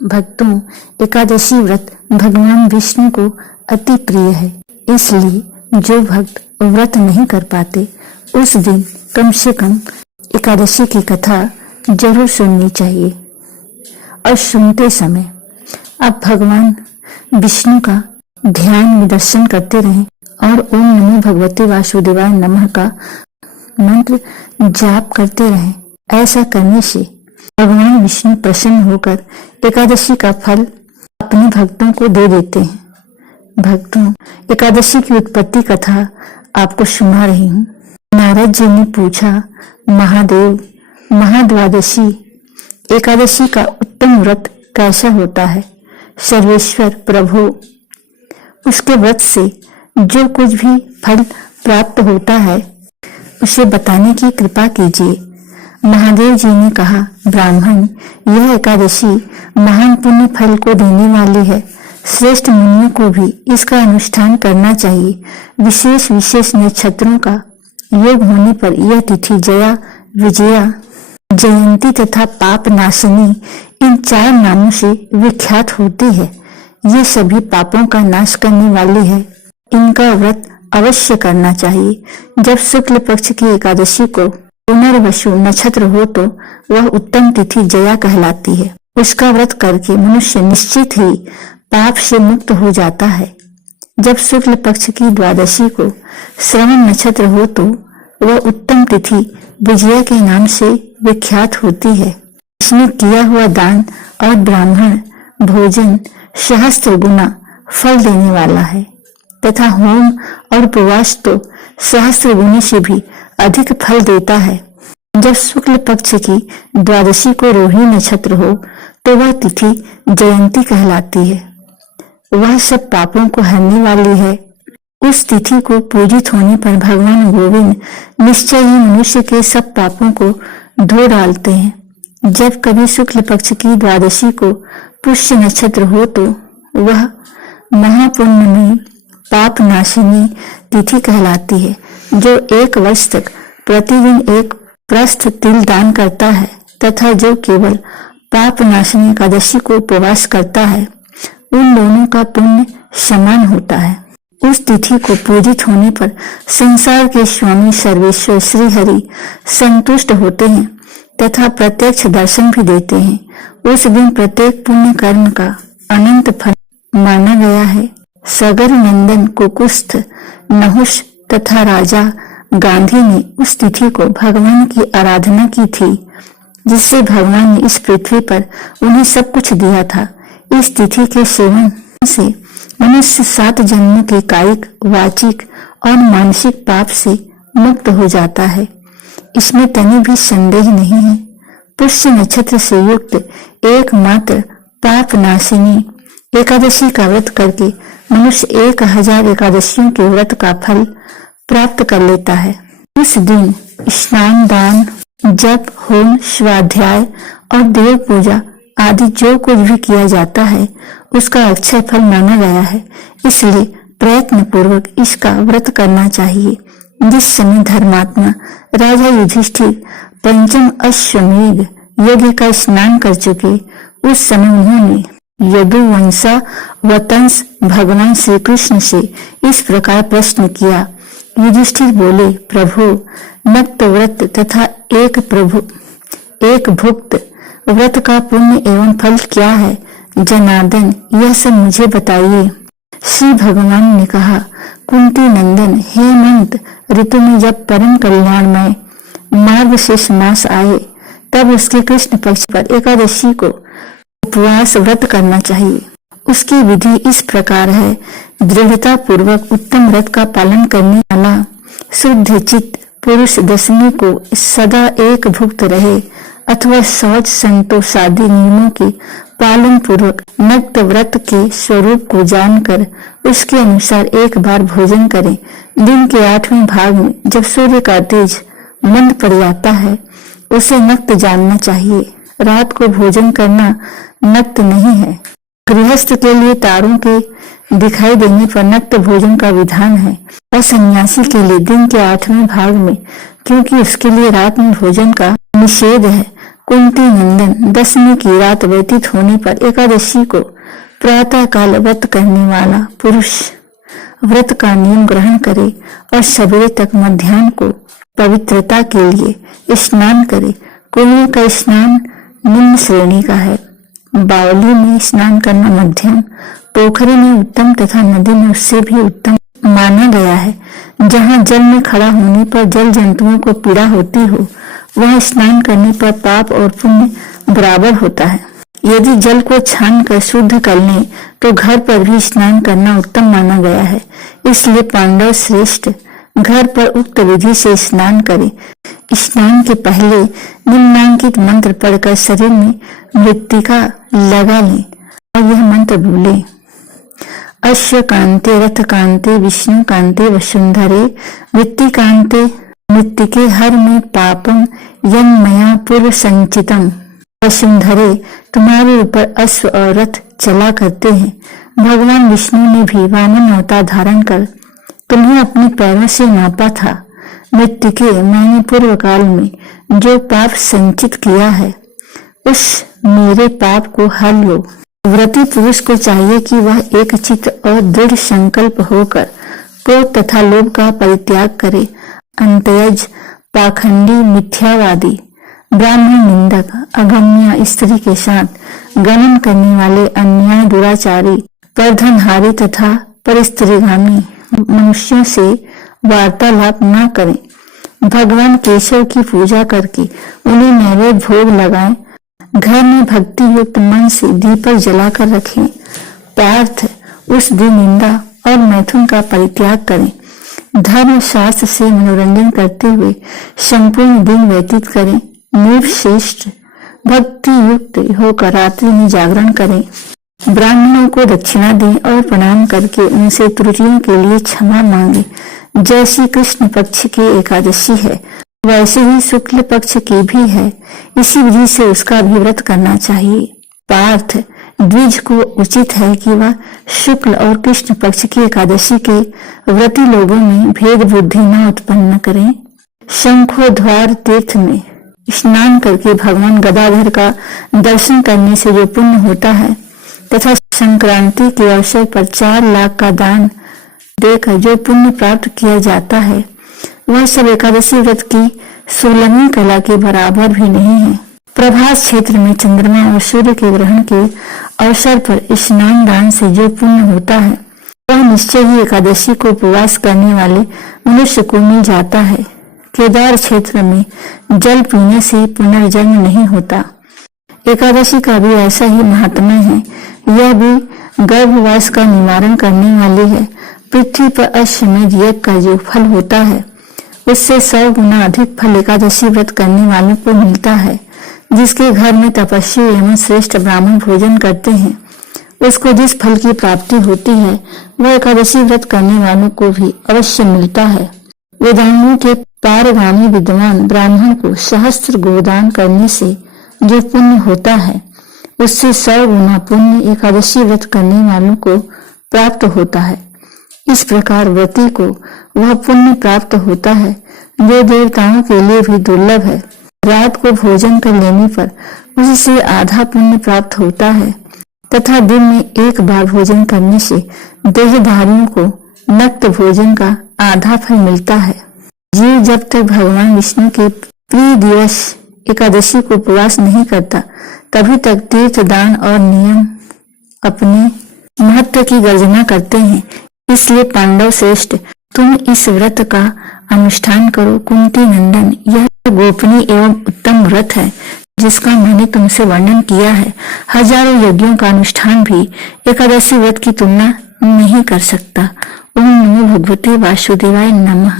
भक्तों, एकादशी व्रत भगवान विष्णु को अति प्रिय है। इसलिए जो भक्त व्रत नहीं कर पाते उस दिन कम से कम एकादशी की कथा जरूर सुननी चाहिए। और सुनते समय आप भगवान विष्णु का ध्यान में दर्शन करते रहें और ओम नमो भगवते वासुदेवाय नमः का मंत्र जाप करते रहें। ऐसा करने से भगवान विष्णु प्रसन्न होकर एकादशी का फल अपने भक्तों को दे देते हैं। भक्तों, एकादशी की उत्पत्ति कथा आपको सुना रही हूँ। नारद जी ने पूछा, महादेव, महाद्वादशी एकादशी का उत्तम व्रत कैसा होता है? सर्वेश्वर प्रभु, उसके व्रत से जो कुछ भी फल प्राप्त होता है उसे बताने की कृपा कीजिए। महादेव जी ने कहा, ब्राह्मण, यह एकादशी महान पुण्य फल को देने वाली है। श्रेष्ठ मुनियों को भी इसका अनुष्ठान करना चाहिए। विशेष विशेष नक्षत्रों का योग होने पर यह तिथि जया, विजया, जयंती तथा पाप नाशिनी इन 4 नामों से विख्यात होती है। ये सभी पापों का नाश करने वाली है। इनका व्रत अवश्य करना चाहिए। जब शुक्ल पक्ष की एकादशी को पुनर्वसु नक्षत्र हो तो वह उत्तम तिथि जया कहलाती है। उसका व्रत करके मनुष्य निश्चित ही पाप से मुक्त हो जाता है। जब शुक्ल पक्ष की द्वादशी को श्रवण नक्षत्र हो तो वह उत्तम तिथि विजया के नाम से विख्यात होती है। इसमें किया हुआ दान और ब्राह्मण भोजन सहस्त्र गुना फल देने वाला है तथा होम और उपवास तो सहस्त्र गुने से भी अधिक फल देता है। जब शुक्ल पक्ष की द्वादशी को रोहिणी नक्षत्र हो तो वह तिथि जयंती कहलाती है। वह सब पापों को हरने वाली है। उस तिथि को पूजित होने पर भगवान गोविंद निश्चय ही मनुष्य के सब पापों को धो डालते हैं। जब कभी शुक्ल पक्ष की द्वादशी को पुष्य नक्षत्र हो तो वह महापुण्य में पाप नाशिनी तिथि कहलाती है। जो 1 वर्ष तक प्रतिदिन 1 प्रस्थ तिल दान करता है तथा जो केवल पाप नाशिनी एकादशी को उपवास करता है, उन दोनों का पुण्य समान होता है। उस तिथि को पूजित होने पर संसार के स्वामी सर्वेश्वर श्री हरि संतुष्ट होते हैं तथा प्रत्यक्ष दर्शन भी देते हैं। उस दिन प्रत्येक पुण्य कर्म का अनंत फल माना गया है। सगर नंदन कुकुस्थ नहुष तथा राजा गांधी ने उस तिथि को भगवान की आराधना की थी, जिससे भगवान ने इस पृथ्वी पर उन्हें सब कुछ दिया था। इस तिथि के सेवन से मनुष्य 7 जन्मों के कायिक, वाचिक और मानसिक पाप से मुक्त हो जाता है। इसमें तनी भी संदेह नहीं है। पुष्य नक्षत्र से युक्त एकमात्र पाप नाशिनी एकादशी का व्रत करके मनुष्य 1000 एकादशियों के व्रत का फल प्राप्त कर लेता है। उस दिन स्नान, दान, जप, होम, स्वाध्याय और देव पूजा आदि जो कुछ भी किया जाता है उसका अक्षय फल माना गया है। इसलिए प्रयत्न पूर्वक इसका व्रत करना चाहिए। जिस समय धर्मात्मा राजा युधिष्ठिर पंचम अश्वमेध यज्ञ का स्नान कर चुके, उस समय उन्होंने यदुवंशा वतंस भगवान श्री कृष्ण से इस प्रकार प्रश्न किया। युधिष्ठिर बोले, प्रभु, नक्त व्रत तथा एक भुक्त व्रत का पुण्य एवं फल क्या है? जनार्दन, यह सब मुझे बताइए। श्री भगवान ने कहा, कुंती नंदन, हेमंत ऋतु में जब परम कल्याणमय मार्गशीर्ष मास आए तब उसके कृष्ण पक्ष पर एकादशी को उपवास व्रत करना चाहिए। उसकी विधि इस प्रकार है। दृढ़ता पूर्वक उत्तम व्रत का पालन करने वाला शुद्ध चित्त पुरुष दशमी को सदा एक भुक्त रहे अथवा शौच संतोष आदि नियमों के पालन पूर्वक नक्त व्रत के स्वरूप को जानकर उसके अनुसार एक बार भोजन करें। दिन के 8वें भाग में जब सूर्य का तेज मंद पड़ जाता है उसे नक्त जानना चाहिए। रात को भोजन करना नक्त नहीं है। गृहस्थ के लिए तारों के दिखाई देने पर नक्त भोजन का विधान है और सन्यासी के लिए दिन के 8वें भाग में, क्योंकि उसके लिए रात में भोजन का निषेध है। कुंती नंदन, दसवीं की रात व्यतीत होने पर एकादशी को प्रातः काल व्रत करने वाला पुरुष व्रत का नियम ग्रहण करे और सवेरे तक मध्याह्न को पवित्रता के लिए स्नान करे। कुएं का स्नान निम्न श्रेणी का है। बावली में स्नान करना मध्यम, पोखरी में उत्तम तथा नदी में उससे भी उत्तम माना गया है। जहाँ जल में खड़ा होने पर जल जंतुओं को पीड़ा होती हो, वह स्नान करने पर पाप और पुण्य बराबर होता है। यदि जल को छान कर शुद्ध कर लें तो घर पर भी स्नान करना उत्तम माना गया है। इसलिए पांडव श्रेष्ठ घर पर उक्त विधि से स्नान करें। स्नान के पहले निम्नांकित मंत्र पढ़कर शरीर में मृत्तिका लगा लें और यह मंत्र बोले: अश्व कांते रथ कांते विष्णु कांते वसुंधरे मृत्तिकांते मृत्तिके हर में पापम यन्मया पूर्व संचितम। वसुंधरे, तुम्हारे ऊपर अश्व और रथ चला करते हैं। भगवान विष्णु ने भी वामन अवतार धारण कर तुम्हें अपने पैरों से नापा था। मृत्तिके, मैंने पूर्व काल में जो पाप संचित किया है उस मेरे पाप को हर लो। व्रती पुरुष को चाहिए कि वह एक चित्त और दृढ़ संकल्प होकर क्रोध तथा लोभ का परित्याग करे। अंतयज, पाखंडी, मिथ्यावादी, ब्राह्मण निंदक, अगम्य स्त्री के साथ गमन करने वाले अन्याय दुराचारी, परधनहारी तथा परिस्त्रीगामी मनुष्यों से वार्तालाप न करें। भगवान केशव की पूजा करके उन्हें नैवेद्य भोग लगाएं। घर में भक्ति युक्त मन से दीपक जलाकर रखें। पार्थ, उस दिन निंदा और मैथुन का परित्याग करें। धर्म शास्त्र से मनोरंजन करते हुए संपूर्ण दिन व्यतीत करें। निर्श्रेष्ठ, भक्ति युक्त होकर रात्रि में जागरण करें। ब्राह्मणों को दक्षिणा दें और प्रणाम करके उनसे त्रुटियों के लिए क्षमा मांगे। जैसी कृष्ण पक्ष की एकादशी है वैसे ही शुक्ल पक्ष की भी है। इसी विधि से उसका भी व्रत करना चाहिए। पार्थ, द्विज को उचित है कि वह शुक्ल और कृष्ण पक्ष की एकादशी के व्रती लोगों में भेद बुद्धि न उत्पन्न करें। शंखोद्वार तीर्थ में स्नान करके भगवान गदाधर का दर्शन करने से जो पुण्य होता है तथा संक्रांति के अवसर पर 4 लाख का दान देकर जो पुण्य प्राप्त किया जाता है वह सब एकादशी व्रत की 16वीं कला के बराबर भी नहीं है। प्रभात क्षेत्र में चंद्रमा और सूर्य के ग्रहण के अवसर पर स्नान दान से जो पुण्य होता है वह निश्चय ही एकादशी को उपवास करने वाले मनुष्य को मिल जाता है। केदार क्षेत्र में जल पीने से पुनर्जन्म नहीं होता। एकादशी का भी ऐसा ही महात्म्य है। यह भी गर्भवास का निवारण करने वाली है। पृथ्वी पर अश्वमेध यज्ञ का जो फल होता है उससे 100 गुना अधिक फल एकादशी व्रत करने वालों को मिलता है। जिसके घर में तपस्वी एवं श्रेष्ठ ब्राह्मण भोजन करते हैं उसको जिस फल की प्राप्ति होती है वह एकादशी व्रत करने वालों को भी अवश्य मिलता है। वेदांगों के पारगामी विद्वान ब्राह्मण को सहस्त्र गोदान करने से जो पुण्य होता है उससे 100 गुना पुण्य एकादशी व्रत करने वालों को प्राप्त होता है। इस प्रकार व्रती को वह पुण्य प्राप्त होता है जो देवताओं के लिए भी दुर्लभ है। रात को भोजन कर लेने पर उससे आधा पुण्य प्राप्त होता है तथा दिन में एक बार भोजन करने से देहधारियों को नक्त भोजन का आधा फल मिलता है। जीव जब तक भगवान विष्णु के प्रिय दिवस एकादशी को उपवास नहीं करता तभी तक तीर्थ दान और नियम अपने महत्व की गर्जना करते हैं। इसलिए पांडव श्रेष्ठ, तुम इस व्रत का अनुष्ठान करो। कुंती नंदन, यह गोपनीय एवं उत्तम व्रत है जिसका मैंने तुमसे वर्णन किया है। हजारों यज्ञों का अनुष्ठान भी एकादशी व्रत की तुलना नहीं कर सकता। ओम नमो भगवते वासुदेवाय नमः।